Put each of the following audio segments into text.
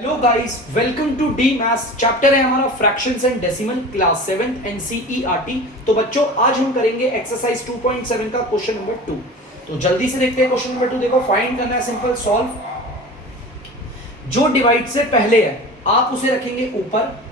Hello guys, welcome to the maths. Chapter है हमारा fractions and decimal, class 7 NCERT. तो बच्चों आज हम करेंगे एक्सरसाइज 2.7 का क्वेश्चन नंबर 2। तो जल्दी से देखते हैं क्वेश्चन नंबर 2। देखो, फाइंड करना है सिंपल, सॉल्व। जो डिवाइड से पहले है आप उसे रखेंगे ऊपर,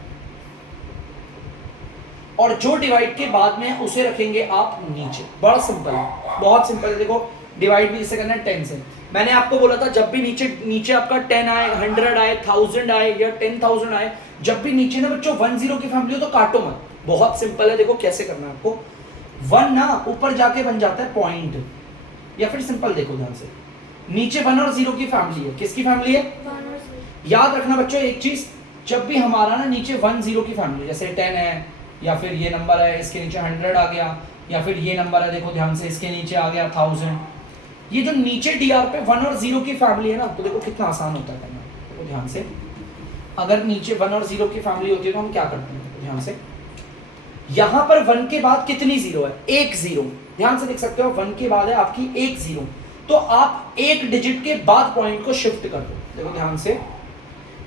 और जो डिवाइड के बाद में है उसे रखेंगे आप नीचे। बड़ा सिंपल है, बहुत सिंपल है। देखो, डिवाइड भी इसे करना है 10 से। मैंने आपको बोला था जब भी नीचे आपका 10 आए, 100 आए, 1000 आए या 10,000 आए, जब भी नीचे ना बच्चों 10 की फैमिली हो तो काटो मत। बहुत सिंपल है। देखो कैसे करना है आपको। 1 ना ऊपर जाके बन जाता है पॉइंट, या फिर सिंपल देखो ध्यान से, नीचे 1 और 0 की फैमिली है। किसकी फैमिली है? 1 और 0। याद रखना बच्चों एक चीज, जब भी हमारा ना नीचे 1 0 की फैमिली, जैसे 10 है या फिर ये नंबर है, इसके नीचे 100 आ गया, या फिर ये नंबर है, देखो ध्यान से, इसके नीचे आ गया 1000। ये जो नीचे डीआर पे 1 और 0 की फैमिली है ना, तो देखो कितना आसान होता है करना। देखो ध्यान से, अगर नीचे 1 और 0 की फैमिली होती है तो हम क्या करते हैं? ध्यान से, यहां पर 1 के बाद कितनी 0 है? एक 0। ध्यान से देख सकते हो, 1 के बाद है आपकी एक 0, तो आप एक डिजिट के बाद पॉइंट को शिफ्ट कर दो। देखो ध्यान से,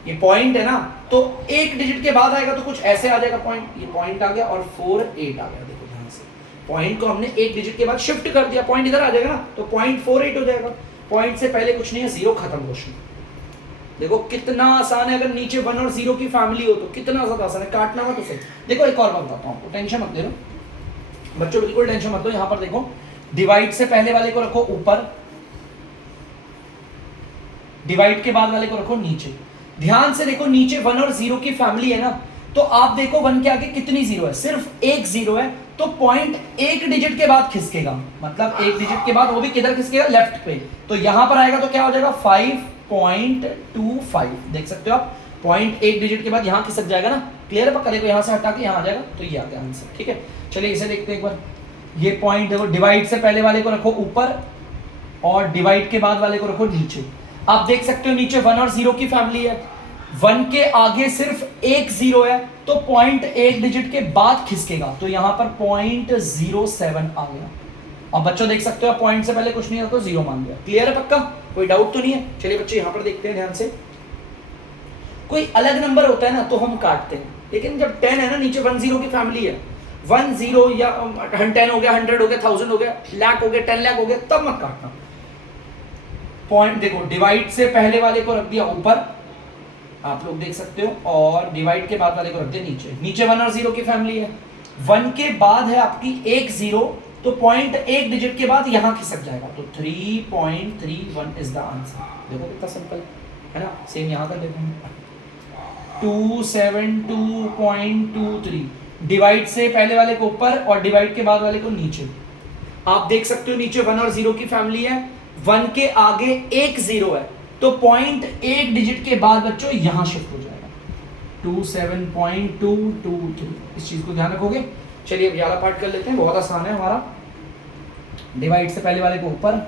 ये पॉइंट है ना, तो एक डिजिट के बाद आएगा तो कुछ ऐसे आ जाएगा पॉइंट। ये पॉइंट आ गया और 4 8 आ गया। देखो ध्यान से, पॉइंट को हमने एक डिजिट के बाद शिफ्ट कर दिया, पॉइंट इधर आ जाएगा ना, तो पॉइंट 4 8 हो जाएगा। पॉइंट से पहले कुछ नहीं है, 0 खत्म क्वेश्चन। देखो कितना आसान है। अगर नीचे 1 और 0 की फैमिली हो तो कितना ज्यादा आसान है, काटना मत उसे। देखो एक और बात बताता हूँ आपको, टेंशन मत ले लो बच्चों, बिल्कुल टेंशन मत लो। यहाँ पर देखो, डिवाइड से पहले वाले को रखो ऊपर, डिवाइड के बाद वाले को रखो नीचे। ध्यान से देखो, नीचे 1 और 0 की फैमिली है ना, तो आप देखो 1 के आगे कितनी 0 है? सिर्फ एक 0 है, तो पॉइंट एक डिजिट के बाद खिसकेगा। मतलब एक डिजिट के बाद, वो भी किधर खिसकेगा? लेफ्ट पे। तो यहां पर आएगा तो क्या हो जाएगा? 5.25। देख सकते हो आप, पॉइंट एक डिजिट के बाद यहां खिसक जाएगा ना। क्लियर है? पक्का। देखो यहां से हटा के यहां आ जाएगा, तो ये आ गया आंसर। ठीक है, चलिए इसे देखते हैं एक बार। ये पॉइंट देखो, डिवाइड से पहले वाले को रखो ऊपर और डिवाइड के बाद वाले को रखो नीचे। आप देख सकते हो नीचे 1 और 0 की फैमिली है, 1 के आगे सिर्फ एक 0 है, तो पॉइंट एक डिजिट के बाद खिसकेगा, तो यहां पर 0.07 आ गया। और बच्चों देख सकते हो, पॉइंट से पहले कुछ नहीं है तो 0 मान लिया। क्लियर है? पक्का, कोई डाउट तो नहीं है? चलिए बच्चे यहां पर देखते हैं ध्यान से। कोई अलग नंबर होता है ना तो हम काटते हैं, लेकिन जब 10 है ना, नीचे 1 0 की फैमिली है, 1 0 या 10 हो गया, 100 हो गया, 1000 हो गया, लाख हो गया, 10 लाख हो गया, तब मत काटना। पॉइंट देखो, डिवाइड से पहले वाले को रख दिया ऊपर, आप लोग देख सकते हो, और डिवाइड के बाद वाले को रख दिया नीचे। नीचे 1 और 0 की फैमिली है, 1 के बाद है आपकी एक 0, तो पॉइंट एक डिजिट के बाद यहां खिसक जाएगा, तो 3.31 इज द आंसर। देखो कितना सिंपल है ना। सेम यहां कर देते हैं, 272.23। डिवाइड से पहले वाले को ऊपर और डिवाइड के बाद वाले को नीचे। आप देख सकते हो नीचे 1 और 0 की फैमिली है, 1 के आगे एक 0 है, तो पॉइंट एक डिजिट के बाद बच्चों यहां शिफ्ट हो जाएगा, 27.223। इस चीज को ध्यान रखोगे। चलिए अब वाला पार्ट कर लेते हैं, बहुत आसान है हमारा। डिवाइड से पहले वाले को ऊपर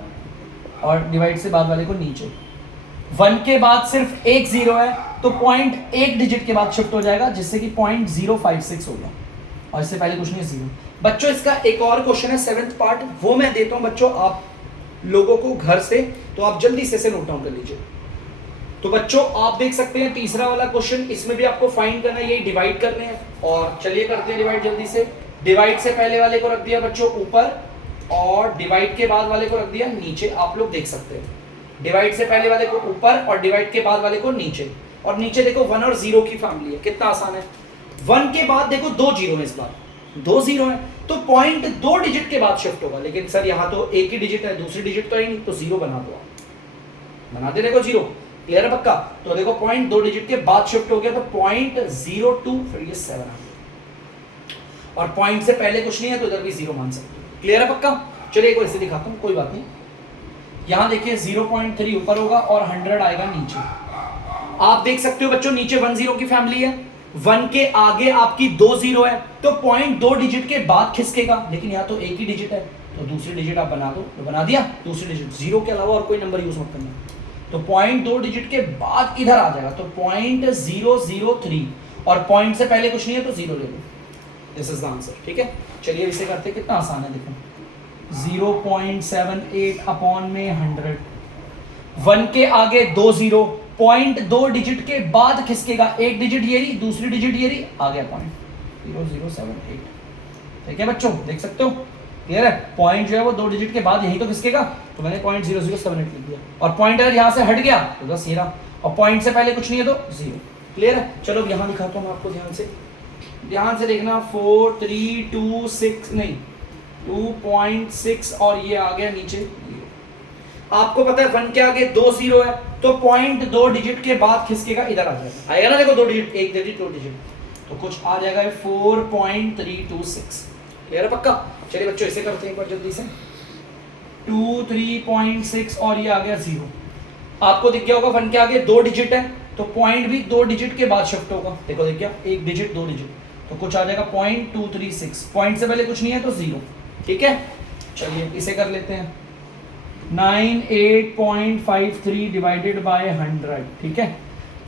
और डिवाइड से बाद वाले को नीचे। 1 के बाद सिर्फ एक 0 है, तो पॉइंट एक डिजिट के बाद शिफ्ट हो जाएगा, जिससे कि 0.056 होगा, और इससे पहले कुछ नहीं, 0। बच्चों इसका एक और क्वेश्चन है 7th पार्ट, वो मैं देता हूं बच्चों आप लोगों को घर से, तो आप जल्दी से नोट डाउन कर लीजिए। तो बच्चों आप देख सकते हैं तीसरा वाला क्वेश्चन, इसमें भी आपको फाइंड करना है, ये डिवाइड करने हैं। और चलिए करते हैं डिवाइड जल्दी से। डिवाइड से पहले वाले को रख दिया बच्चों ऊपर, और डिवाइड के बाद वाले को रख दिया नीचे। आप लोग देख सकते हैं, डिवाइड से पहले वाले को ऊपर और डिवाइड के बाद वाले को नीचे। और नीचे देखो 1 और 0 की फैमिली है, कितना आसान है। 1 के बाद देखो दो 0 है, इस बार दो 0 है, तो पॉइंट दो डिजिट के बाद शिफ्ट होगा। लेकिन सर यहाँ तो एक ही डिजिट है, दूसरी डिजिट तो है नहीं, तो 0 बना दो, बना दे। देखो 0। क्लियर है? पक्का। तो देखो पॉइंट दो डिजिट के बाद शिफ्ट हो गया, तो 0.02, फिर ये 7 आ गया, और पॉइंट से पहले कुछ नहीं है, तो इधर भी 0 मान सकते हो। क्लियर है? पक्का। चलिए एक बार इसे दिखाता हूँ, कोई बात नहीं। यहाँ देखिए 0.3 ऊपर होगा और 100 आएगा नीचे। आप देख सकते हो बच्चों, नीचे 1 0 की फैमिली है, 1 के आगे आपकी दो 0 है, तो पॉइंट दो डिजिट के बाद खिसकेगा। लेकिन यहाँ तो एक ही डिजिट है, तो दूसरी डिजिट आप बना दो, तो बना दिया। दूसरी डिजिट 0 के अलावा और कोई नंबर यूज मत करना, तो पॉइंट दो डिजिट के बाद इधर आ जाएगा, तो 0.003, और पॉइंट से पहले कुछ नहीं है तो 0 ले लो। This is the answer. ठीक है, चलिए इसे करते, कितना आसान है। देखो 0.78 अपॉन में 100, 1 के आगे दो 0, पॉइंट 2 डिजिट के बाद खिसकेगा, एक डिजिट ये रही, दूसरी डिजिट ये रही, आ गया पॉइंट 0078। ठीक है बच्चों, देख सकते हो, क्लियर है। पॉइंट जो है वो 2 डिजिट के बाद यही तो खिसकेगा, तो मैंने पॉइंट 0078 लिख दिया। और पॉइंट अगर यहाँ से हट गया तो बस ये रहा, और पॉइंट से पहले कुछ नहीं है तो 0। क्लियर है। चलो अब यहाँ दिखाता हूँ आपको, ध्यान से देखना। 4326 नहीं 2.6 और ये आ गया नीचे 0। आपको पता है 1 के आगे 2 0 है, तो पॉइंट 2 डिजिट के बाद खिसकेगा, इधर आ जाएगा, आएगा ना, देखो 2 डिजिट, एक डिजिट 2 डिजिट, तो कुछ आ जाएगा 4.326। क्लियर है पक्का। चलिए बच्चों इसे करते हैं एक बार जल्दी से। 2 3.6 और ये आ गया 0। आपको दिख गया होगा 1 के आगे 2 डिजिट है, तो पॉइंट भी 2 डिजिट के बाद शिफ्ट होगा। देखो दिख गया, एक डिजिट 2 डिजिट, तो कुछ आ जाएगा 0.236। पॉइंट से पहले कुछ नहीं है तो 0। ठीक है, चलिए इसे कर लेते हैं। 98.53 डिवाइडेड बाय 100। ठीक है,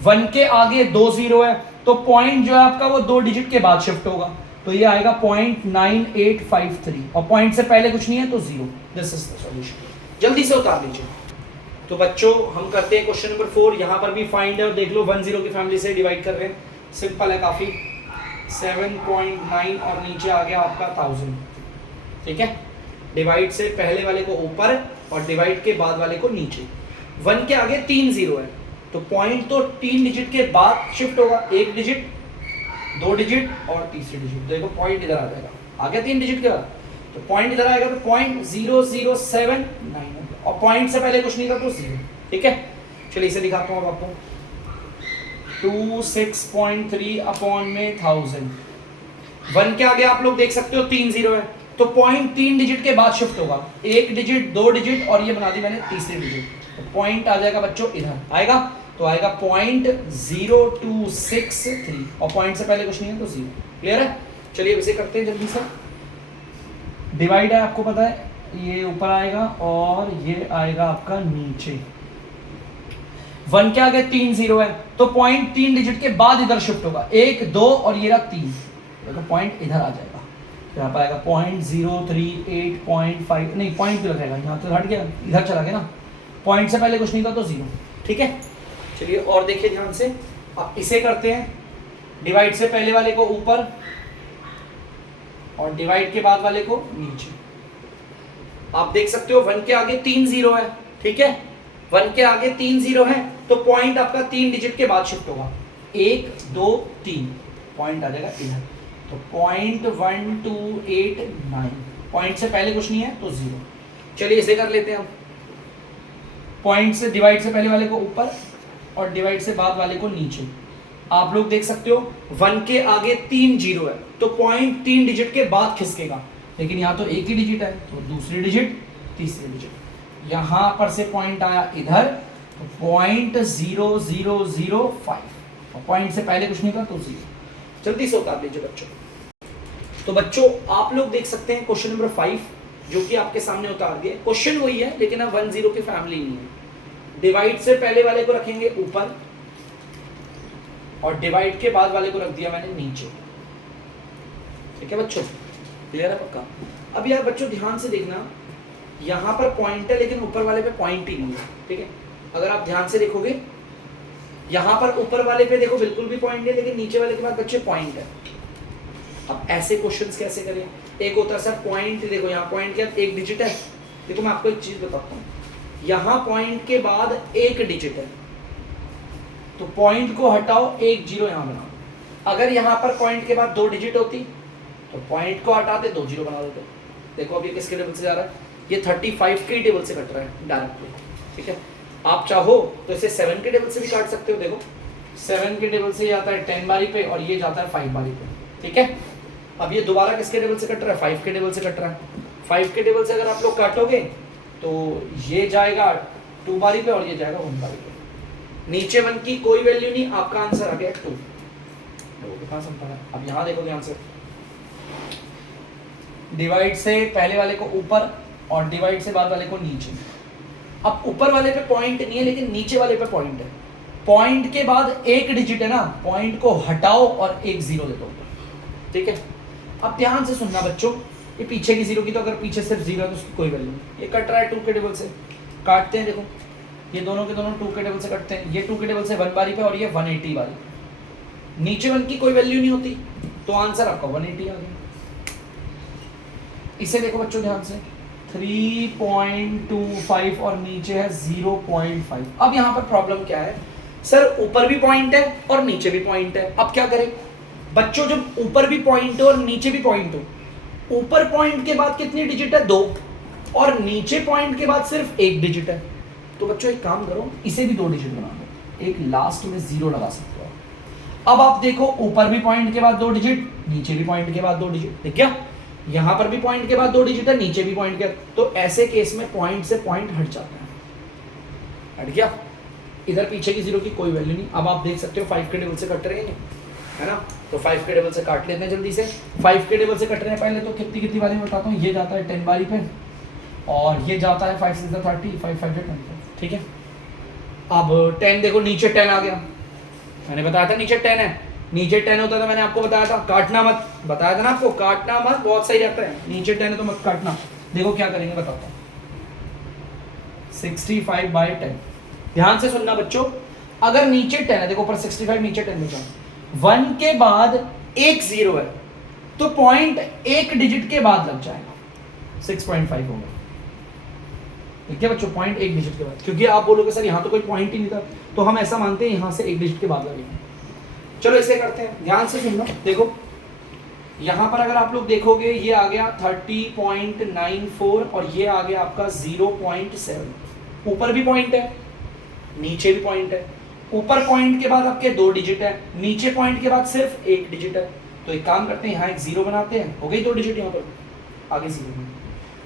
1 के आगे 2 0 है, तो पॉइंट जो है आपका वो 2 डिजिट के बाद शिफ्ट होगा, तो ये आएगा 0.9853, और पॉइंट से पहले कुछ नहीं है तो 0। This is the solution. जल्दी से उतार लीजिए। तो बच्चों हम करते हैं क्वेश्चन नंबर 4। यहाँ पर भी फाइंड है, और देख लो 1 0 की फैमिली से डिवाइड कर रहे हैं, सिंपल है काफी। 7.9 और नीचे आ गया आपका 1000। ठीक है, डिवाइड से पहले वाले को ऊपर और डिवाइड के बाद वाले को नीचे। 1 के आगे 3 0 है, तो पॉइंट तो 3 डिजिट के बाद शिफ्ट होगा, एक डिजिट 2 डिजिट और तीसरी डिजिट। देखो पॉइंट इधर आ जाएगा, आ गया 3 डिजिट के बाद, तो पॉइंट इधर आएगा, तो 0.0079 और पॉइंट से पहले कुछ नहीं था तो 0। ठीक है, चलिए इसे दिखाता हूँ आपको। 26.3 अपॉन में 1000। 1 के आगे आप लोग देख सकते हो 3 0 है, तो पॉइंट 3 डिजिट के बाद शिफ्ट होगा, एक डिजिट 2 डिजिट और ये बना दी मैंने तीसरी डिजिट, तो पॉइंट आ जाएगा बच्चों इधर आएगा, तो आएगा 0.0263 और पॉइंट से पहले कुछ नहीं है तो 0। क्लियर है। चलिए इसे करते हैं जल्दी से। डिवाइड है, आपको पता है ये ऊपर आएगा और ये आएगा आपका नीचे। 1 के आगे 3 0 है, तो पॉइंट 3 डिजिट के बाद इधर शिफ्ट होगा, 1 2 और ये रहा 3, तो पॉइंट इधर आ जाएगा, तो यहाँ पर आएगा 0.038.5 नहीं, पॉइंट क्यों लगाएगा, यहाँ तो हट गया, इधर चला गया ना, पॉइंट से पहले कुछ नहीं था तो 0। ठीक है, चलिए और देखिए ध्यान से। अब इसे करते हैं, डिवाइड से पहले वाले को ऊपर और डिवाइड के बाद वाले को नीचे। आप देख सकते हो 1 के आगे 3 0 है। ठीक है, 1 के आगे 3 0 है, तो पॉइंट आपका 3 डिजिट के बाद शिफ्ट होगा, 1 2 3, पॉइंट आ जाएगा इधर, तो 0.1289, पॉइंट से पहले कुछ नहीं है तो 0। चलिए इसे कर लेते हैं हम। पॉइंट से डिवाइड से पहले वाले को ऊपर और डिवाइड से बाद वाले को नीचे। आप लोग देख सकते हो 1 के आगे 3 0 है, तो पॉइंट 3 डिजिट के बाद खिसकेगा, लेकिन यहाँ तो एक ही डिजिट है, तो दूसरी डिजिट तीसरी डिजिट, यहाँ पर से पॉइंट आया इधर, तो 0.0005 और पॉइंट से पहले कुछ नहीं था तो 0। जल्दी से उतार लीजिए बच्चों। तो बच्चों आप लोग देख सकते हैं क्वेश्चन नंबर 5 जो कि आपके सामने उतार दिया। क्वेश्चन वही है, लेकिन अब 1 0 की फैमिली नहीं है। डिवाइड से पहले वाले को रखेंगे ऊपर और डिवाइड के बाद वाले को रख दिया मैंने नीचे। ठीक है बच्चों, क्लियर है पक्का। अब यार बच्चों ध्यान से देखना, यहाँ पर पॉइंट है लेकिन ऊपर वाले पे पॉइंट ही नहीं है। ठीक है, अगर आप ध्यान से देखोगे यहाँ पर ऊपर वाले पे देखो बिल्कुल भी पॉइंट नहीं, लेकिन नीचे वाले के बाद बच्चे पॉइंट है। अब ऐसे क्वेश्चंस कैसे करें। एक होता है सर पॉइंट, देखो यहाँ पॉइंट के बाद एक डिजिट है। देखो मैं आपको एक चीज बताता हूँ, यहाँ पॉइंट के बाद एक डिजिट है, तो पॉइंट को हटाओ, एक 0 यहाँ बनाओ। अगर यहाँ पर पॉइंट के बाद 2 डिजिट होती तो पॉइंट को हटाते 2 0 बना देते। देखो अब ये किसके टेबल से जा रहा है, ये 35 के टेबल से कट रहा है डायरेक्टली। ठीक है, आप चाहो तो इसे 7 के टेबल से भी काट सकते हो। देखो 7 के टेबल से जाता है 10 बारी पे और ये जाता है 5 बारी पे। ठीक है, अब ये दोबारा किसके टेबल से कट रहा है, 5 के टेबल से कट रहा है। 5 के टेबल से अगर आप लोग काटोगे तो ये जाएगा 2 बारी पे और ये जाएगा 1 बारी पे। नीचे 1 की कोई वैल्यू नहीं, आपका आंसर आ गया 2। अब यहाँ देखो ध्यान से, डिवाइड से पहले वाले को ऊपर और डिवाइड से बाद वाले को नीचे। अब ऊपर वाले पे पॉइंट नहीं है लेकिन नीचे वाले पे पॉइंट है। पॉइंट के बाद एक डिजिट है ना, पॉइंट को हटाओ और एक 0 ले दो। ठीक है, अब ध्यान से सुनना बच्चों, ये पीछे की 0 की, तो अगर पीछे सिर्फ 0 है तो उसकी कोई वैल्यू नहीं। ये कट रहा है 2 के टेबल से, काटते हैं। देखो ये दोनों के दोनों 2 के टेबल से कटते हैं, ये 2 के टेबल से 1 बारी पे और ये 180 बारी पे। नीचे 1 की कोई वैल्यू नहीं होती, तो आंसर आपका 180 आ गया। इसे देखो बच्चों ध्यान से, 3.25 और नीचे है 0.5। अब यहाँ पर प्रॉब्लम क्या है सर, ऊपर भी पॉइंट है और नीचे भी पॉइंट है। अब क्या करें बच्चों, जब ऊपर भी पॉइंट हो और नीचे भी पॉइंट हो, ऊपर पॉइंट के बाद कितनी डिजिट है 2 और नीचे पॉइंट के बाद सिर्फ 1 डिजिट है। तो बच्चों एक काम करो, इसे भी 2 डिजिट बना दो, एक लास्ट में 0 लगा सकते हो। अब आप देखो ऊपर भी पॉइंट के बाद 2 डिजिट, नीचे भी पॉइंट के बाद 2 डिजिट, ठीक क्या, यहां पर भी पॉइंट के बाद 2 डिजिट है, नीचे भी पॉइंट के, तो ऐसे केस में पॉइंट से पॉइंट हट जाता है, हट गया, इधर पीछे की 0 की कोई वैल्यू नहीं। अब आप देख सकते हो 5 के टेबल से कट रहे हैं, है ना, तो 5 के टेबल से काट लेते हैं जल्दी से। 5 के टेबल से कट रहे हैं पहले तो कितनी कितनी बारी में बताता हूँ, ये जाता है 10 बारी पे और ये जाता है 5 6 30, 5 5 25, ठीक है। अब 10 देखो, नीचे 10 आ गया, मैंने बताया था नीचे 10 है, नीचे 10 होता था, मैंने आपको बताया था काटना मत, बताया था ना आपको, काटना मत, बहुत सही रहता है, नीचे 10 है तो मत काटना। देखो क्या करेंगे बताता हूँ, 65/10, ध्यान से सुनना बच्चों, अगर नीचे 10 है, देखो ऊपर 65 नीचे 10 बचा, 1 के बाद एक 0 है तो पॉइंट एक डिजिट के बाद लग जाएगा, 6.5 होगा, ठीक है बच्चों, पॉइंट एक डिजिट के बाद, क्योंकि आप बोलोगे सर यहाँ तो कोई पॉइंट ही नहीं था, तो हम ऐसा मानते हैं यहाँ से एक डिजिट के बाद लगेगा। चलो इसे करते हैं, ध्यान से सुनना, देखो यहाँ पर अगर आप लोग देखोगे ये आ गया 30.94 और ये आ गया आपका 0.7, ऊपर भी पॉइंट है नीचे भी पॉइंट है, ऊपर पॉइंट के बाद आपके 2 डिजिट है, नीचे पॉइंट के बाद सिर्फ 1 डिजिट है, तो एक काम करते हैं यहाँ एक 0 बनाते हैं, हो गई 2 डिजिट, यहाँ पर आगे 0।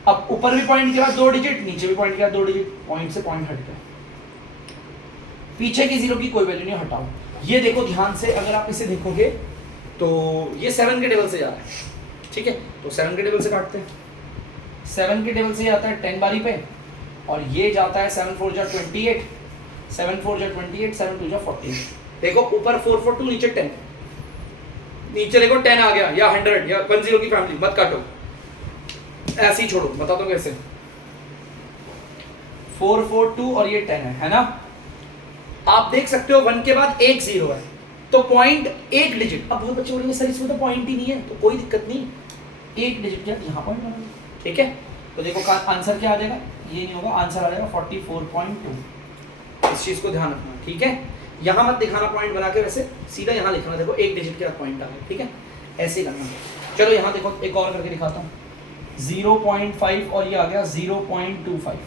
अब ऊपर भी पॉइंट के बाद 2 डिजिट, नीचे भी पॉइंट के बाद 2 डिजिट, पॉइंट से पॉइंट हट गया, पीछे की 0 की कोई वैल्यू नहीं, हटाओ। ये देखो ध्यान से, अगर आप इसे देखोगे तो ये 7 के टेबल से जा रहा है, ठीक है, तो 7 के टेबल से काटते हैं, 7 के टेबल से आता है 10 बारी पे और ये जाता है 7 4 जा 28, 7 4 जा 28, 7 2 जा 48। देखो ऊपर 4 4 2, नीचे 10, नीचे देखो 10 आ गया या 100 या 10 की फैमिली, मत काटो, ऐसे ही छोड़ो, बताता हूँ कैसे। 4 4 2 और ये 10 है ना, आप देख सकते हो 1 के बाद एक 0 है तो पॉइंट एक डिजिट। अब बहुत बच्चे बोलेंगे सर इसमें तो पॉइंट ही नहीं है, तो कोई दिक्कत नहीं, एक डिजिट क्या यहाँ पॉइंट बना, ठीक है। तो देखो आंसर क्या आ जाएगा, ये नहीं होगा, आंसर आ जाएगा 44.2। इस चीज को ध्यान रखना, ठीक है, यहाँ मत दिखाना पॉइंट बना के, वैसे सीधा यहाँ लिखना, देखो एक डिजिट के बाद पॉइंट आ गया, ठीक है, ऐसे ही करना। चलो यहाँ देखो एक और करके दिखाता हूँ, 0.5 और ये आ गया 0.25।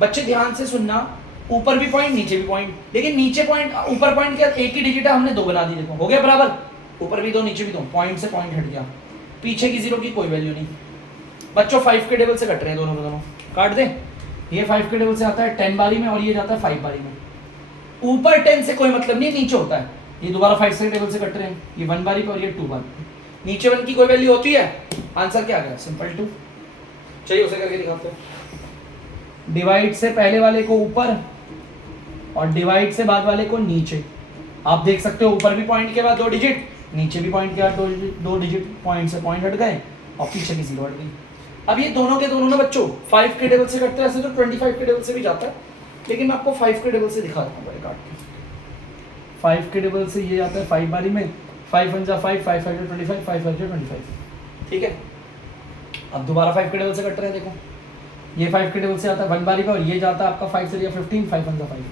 बच्चे ध्यान से सुनना, ऊपर भी पॉइंट नीचे भी पॉइंट, लेकिन नीचे पॉइंट ऊपर पॉइंट के एक ही डिजिट है, हमने 2 बना दी, देखो हो गया बराबर, ऊपर भी 2 नीचे भी 2, पॉइंट से पॉइंट हट गया, पीछे की 0 की कोई वैल्यू नहीं। बच्चों 5 के टेबल से कट रहे हैं दोनों के दोनों, काट दे, ये 5 के टेबल से आता है 10 बारी में और ये जाता है 5 बारी में, ऊपर 10 से कोई मतलब नहीं, नीचे होता है, ये दोबारा 5 के टेबल से कट रहे हैं, ये 1 बारी पे और ये 2 बारी, नीचे 1 की कोई वैल्यू होती है, आंसर क्या आ गया, सिंपल 2। चलिए उसे करके दिखाते हैं, डिवाइड से पहले वाले को ऊपर और डिवाइड से बाद वाले को नीचे, आप देख सकते हो ऊपर भी पॉइंट के बाद 2 डिजिट, नीचे भी पॉइंट के बाद 2 डिजिट, पॉइंट से पॉइंट हट गए और पीछे की 0 हट गई। अब ये दोनों के दोनों ना बच्चों 5 के टेबल से कटते हैं, ऐसे तो 25 के टेबल से भी जाता है, लेकिन मैं आपको 5 के टेबल से दिखा देता हूँ, काट के 5 के टेबल से ये जाता है 5 बारी में, 5 1 जा 5, 5 5 जा 25, 5 5 जा 25, ठीक है। अब दोबारा 5 के टेबल से कट रहे हैं, देखो ये 5 के टेबल से आता है 1 बारी पे और ये जाता है आपका 5 से 15, 5 1 जा 5,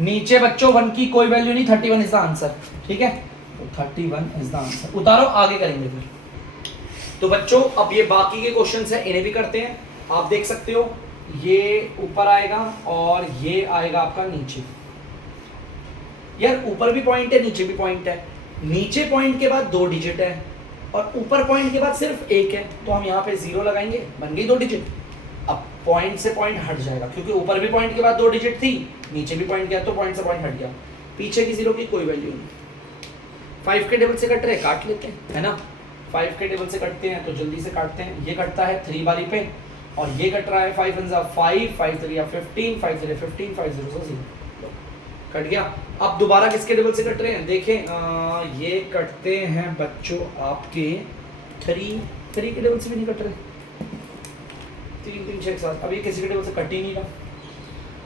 नीचे बच्चों 1 की कोई वैल्यू नहीं, 31 इज द आंसर, ठीक है, तो 31 इज द आंसर। उतारो, आगे करेंगे फिर। तो बच्चों अब ये बाकी के क्वेश्चंस हैं, इन्हें भी करते हैं। आप देख सकते हो ये ऊपर आएगा और ये आएगा आपका नीचे। यार ऊपर भी पॉइंट है नीचे भी पॉइंट है, नीचे पॉइंट के बाद 2 डिजिट है और ऊपर पॉइंट के बाद सिर्फ 1 है, तो हम यहाँ पे 0 लगाएंगे, बन गई 2 डिजिट। अब पॉइंट से पॉइंट हट जाएगा क्योंकि ऊपर भी पॉइंट के बाद 2 डिजिट थी, नीचे भी पॉइंट गया तो पॉइंट से पॉइंट हट गया, पीछे की 0 की कोई वैल्यू नहीं। 5 के टेबल से कट रहे, काट लेते हैं, है ना, 5 के टेबल से कटते हैं तो जल्दी से काटते हैं। ये कटता है 3 बारी पे और ये कट रहा है 5 1 5, 5 3 15, 5 3 15, 5 0 0, कट गया। अब दोबारा किसके टेबल से कट रहे हैं, देखें ये कटते हैं बच्चों आपके 3 के टेबल से भी नहीं कट रहे, 3 3 6 7, अब ये किसी के टेबल से कट ही नहीं रहा।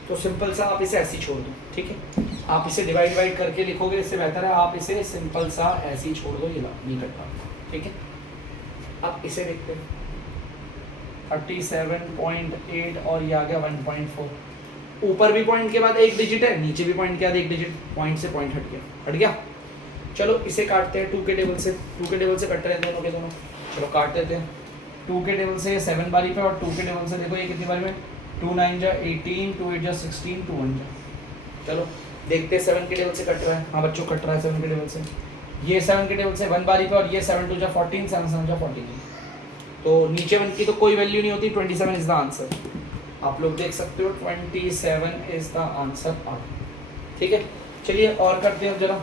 तो सिंपल सा आप इसे ऐसे ही छोड़ दो, ठीक है। आप इसे डिवाइड करके लिखोगे, इससे बेहतर है आप इसे सिंपल सा ऐसे ही छोड़ दो, ये नहीं कट पाता, ठीक है। अब इसे देखते हैं 37.8 और ये आ गया 1.4। ऊपर भी पॉइंट के बाद एक डिजिट है, नीचे भी पॉइंट के बाद एक डिजिट, पॉइंट से पॉइंट हट गया। चलो इसे काटते हैं 2 के टेबल से, 2 के टेबल से कट रहे हैं दोनों के दोनों। चलो काट देते हैं 2 के टेबल से 7 बारी पे, और 2 के टेबल से देखो ये कितनी बारी में, 2 9 जा 18, 2 8 जा 16, 2 1 जा। चलो देखते हैं 7 के टेबल से कट रहा है। हाँ बच्चों कट रहा है 7 के टेबल से, ये 7 के टेबल से 1 बारी पे, और ये 7 2 जा 14, 7 7 जा 14। तो नीचे 1 की तो कोई वैल्यू नहीं होती, 27 इज द आंसर। आप लोग देख सकते हो 27 इज द आंसर ऑफ, ठीक है। चलिए और करते हैं, जरा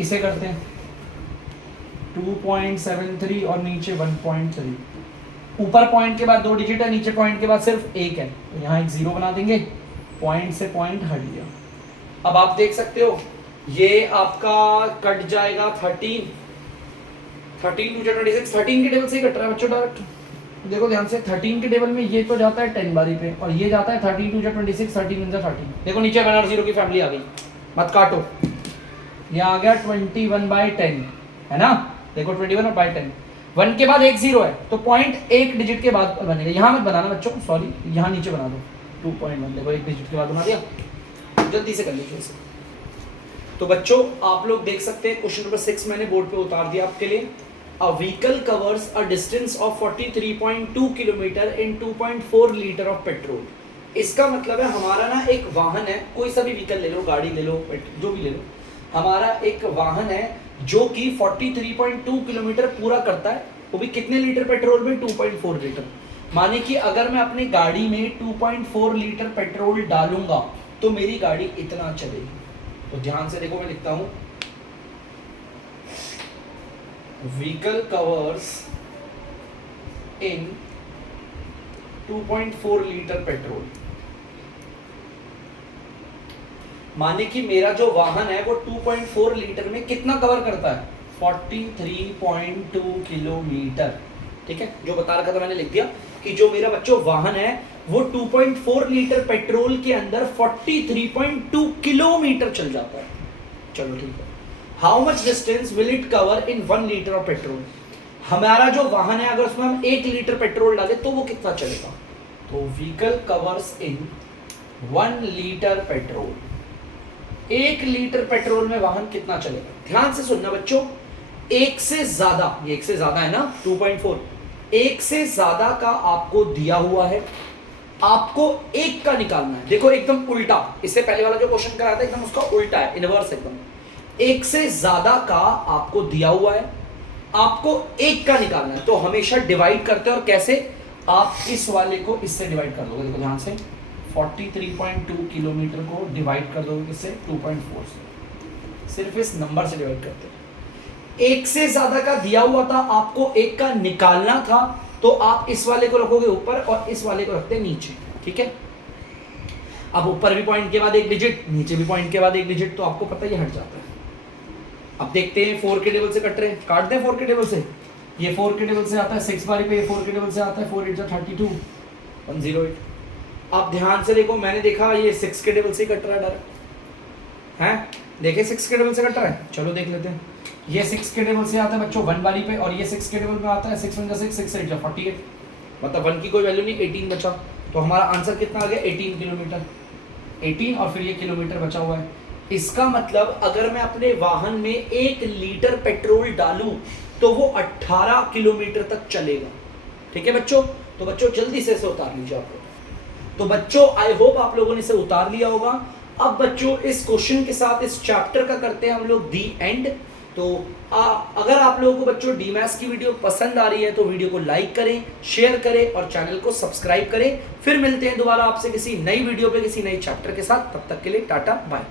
इसे करते हैं 2.73 और नीचे 1.3। ऊपर पॉइंट के बाद 2 डिजिट है, नीचे पॉइंट के बाद सिर्फ एक है, तो यहाँ एक 0 बना देंगे, पॉइंट से पॉइंट हट गया। अब आप देख सकते हो ये आपका कट जाएगा 13 2 जा 26, 13 के टेबल से ही कट रहा है बच्चों डायरेक्ट। देखो ध्यान से 13 के टेबल में ये तो जाता है 10 बारी पे, और ये जाता है 13 2 जा 26, 13 1 जा 13। देखो नीचे 1 और 0 की फैमिली आ गई, मत काटो। ये आ गया 21/10 है ना, देखो 21/10। 1 के बाद एक 0 है, तो पॉइंट एक डिजिट के बाद बनेगा। यहाँ मत बनाना बच्चों, सॉरी यहाँ नीचे बना दो 2.1, देखो एक डिजिट के बाद बना दिया, जल्दी से कर लीजिए इसे। तो बच्चों आप लोग देख सकते हैं क्वेश्चन नंबर 6 मैंने बोर्ड पे उतार दिया आपके लिए। A vehicle covers a distance of 43.2 kilometre in 2.4 litre of petrol. इसका मतलब है हमारा ना एक वाहन है, कोई सा भी व्हीकल ले लो, गाड़ी ले लो, जो भी ले लो, हमारा एक वाहन है जो कि 43.2 किलोमीटर पूरा करता है, वो भी कितने लीटर पेट्रोल में, 2.4 लीटर। माने कि अगर मैं अपनी गाड़ी में 2.4 लीटर पेट्रोल डालूंगा तो मेरी गाड़ी इतना चलेगी। तो ध्यान से देखो, मैं लिखता हूं व्हीकल कवर्स इन 2.4 लीटर पेट्रोल। माने कि मेरा जो वाहन है वो 2.4 लीटर में कितना कवर करता है, 43.2 किलोमीटर, ठीक है। जो बता रखा था मैंने लिख दिया कि जो मेरा बच्चों वाहन है वो 2.4 लीटर पेट्रोल के अंदर 43.2 किलोमीटर चल जाता है। चलो ठीक है। How much distance will it cover in 1 litre of petrol. हमारा जो वाहन है अगर उसमें हम 1 लीटर पेट्रोल डालें तो वो कितना चलेगा, तो व्हीकल कवर्स इन 1 लीटर पेट्रोल। 1 लीटर पेट्रोल में वाहन कितना चलेगा। ध्यान से सुनना बच्चों, एक से ज्यादा, ये एक से ज्यादा है ना 2.4, एक से ज्यादा का आपको दिया हुआ है, आपको एक का निकालना है। देखो एकदम उल्टा, इससे पहले वाला जो क्वेश्चन कराया था एकदम उसका उल्टा है, इनवर्स एकदम। एक से ज्यादा का आपको दिया हुआ है, आपको एक का निकालना है, तो हमेशा डिवाइड करते हैं। और कैसे, आप इस वाले को इससे डिवाइड कर दोगे। देखो ध्यान से 43.2 किलोमीटर को डिवाइड कर दोगे किससे, 2.4 से। सिर्फ इस नंबर से डिवाइड करते हैं। एक से ज्यादा का दिया हुआ था, आपको एक का निकालना था, तो आप इस वाले को रखोगे ऊपर और इस वाले को रखते नीचे, ठीक है। अब ऊपर भी पॉइंट के बाद एक डिजिट, नीचे भी पॉइंट के बाद एक डिजिट, तो आपको पता ही हट जाता है। अब देखते हैं 4 के टेबल से कट रहे हैं, काट दें 4 के टेबल से। ये 4 के टेबल से आता है 6 बारी पे, ये 4 के टेबल से आता है 4 8 32 108। आप ध्यान से देखो, मैंने देखा ये 6 के टेबल से कट रहा है डायरेक्ट, हैं देखे 6 के टेबल से कट रहा है। चलो देख लेते हैं, ये 6 के टेबल से आता है बच्चों 1 बारी पे, और ये 6 के टेबल में आता है 6 1 जा 6 6 8 जा 48, मतलब 1 की कोई वैल्यू नहीं, 18 बचा। तो हमारा आंसर कितना आ गया, 18 किलोमीटर। 18 और फिर ये किलोमीटर बचा हुआ है। इसका मतलब अगर मैं अपने वाहन में 1 लीटर पेट्रोल डालूं तो वो 18 किलोमीटर तक चलेगा, ठीक है बच्चों। तो बच्चों जल्दी से इसे उतार लीजिए आप लोग। तो बच्चों आई होप आप लोगों ने इसे उतार लिया होगा। अब बच्चों इस क्वेश्चन के साथ इस चैप्टर का करते हैं हम लोग दी एंड। तो अगर आप लोगों को बच्चों डीमैथ्स की वीडियो पसंद आ रही है तो वीडियो को लाइक करें, शेयर करें और चैनल को सब्सक्राइब करें। फिर मिलते हैं दोबारा आपसे किसी नई वीडियो पे किसी नई चैप्टर के साथ। तब तक के लिए टाटा बाय।